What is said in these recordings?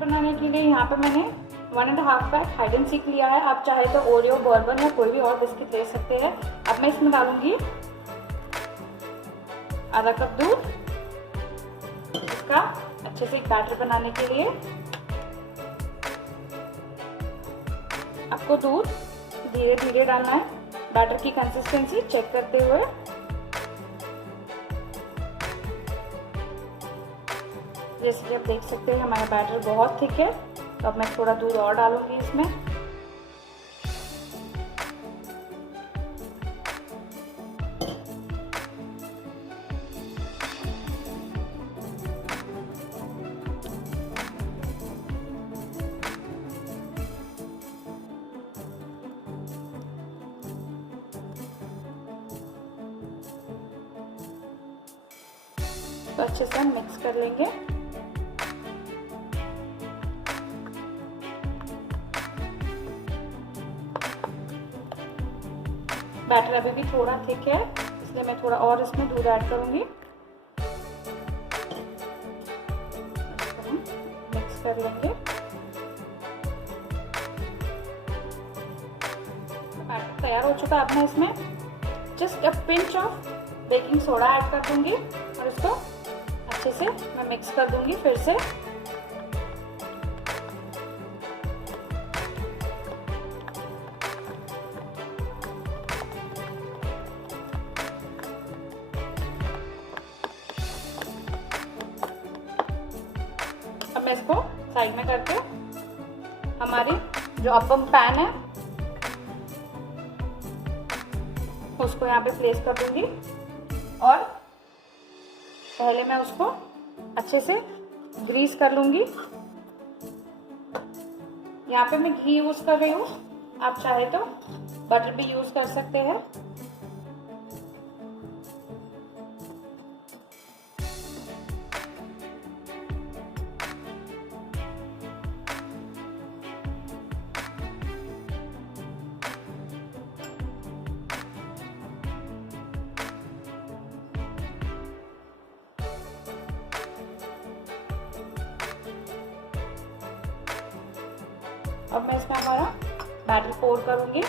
बनाने के लिए यहाँ पे मैंने 1.5 पैक हाइड एंड सीक लिया है। आप चाहे तो ओरियो, बर्बन या कोई भी और बिस्किट ले सकते हैं। अब मैं इसमें डालूंगी आधा कप दूध, इसका अच्छे से एक बैटर बनाने के लिए। आपको दूध धीरे धीरे डालना है, बैटर की कंसिस्टेंसी चेक करते हुए। जैसे कि आप देख सकते हैं हमारा बैटर बहुत थिक है, तो अब मैं थोड़ा दूध और डालूंगी इसमें। तो अच्छे से हम मिक्स कर लेंगे। बैटर अभी भी थोड़ा थिक है, इसलिए मैं थोड़ा और इसमें दूध ऐड करूंगी। मिक्स कर लेंगे। बैटर तैयार हो चुका है। अब मैं इसमें just a pinch of baking soda add कर दूंगी और इसको अच्छे से मैं मिक्स कर दूंगी फिर से। अब मैं इसको साइड में करके हमारी जो अप्पम पैन है उसको यहाँ पे प्लेस कर दूंगी और पहले मैं उसको अच्छे से ग्रीस कर लूंगी। यहाँ पे मैं घी यूज कर रही हूँ, आप चाहे तो बटर भी यूज कर सकते हैं। अब मैं इसमें हमारा बैटर पोर करूंगी।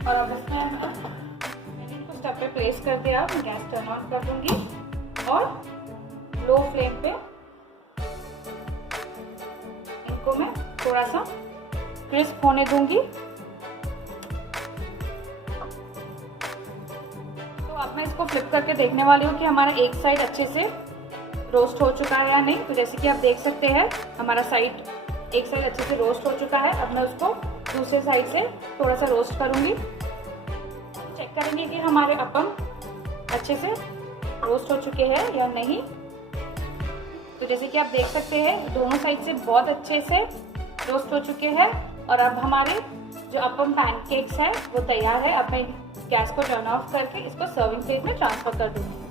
और अब इसमें मैंने इनको स्टव पे प्लेस कर दिया। मैं गैस टर्न ऑन कर दूंगी और लो फ्लेम पे इनको मैं थोड़ा सा क्रिस्प होने दूंगी। तो अब मैं इसको फ्लिप करके देखने वाली हूँ कि हमारा एक साइड अच्छे से रोस्ट हो चुका है या नहीं। तो जैसे कि आप देख सकते हैं हमारा एक साइड अच्छे से रोस्ट हो चुका है। अब मैं उसको दूसरे साइड से थोड़ा सा रोस्ट करूंगी। चेक करेंगे कि हमारे अप्पम अच्छे से रोस्ट हो चुके हैं या नहीं। तो जैसे कि आप देख सकते हैं दोनों साइड से बहुत अच्छे से रोस्ट हो चुके हैं। और अब हमारे जो अप्पम पैनकेक्स है वो तैयार है। अब मैं गैस को टर्न ऑफ करके इसको सर्विंग प्लेट में ट्रांसफर कर दूंगी।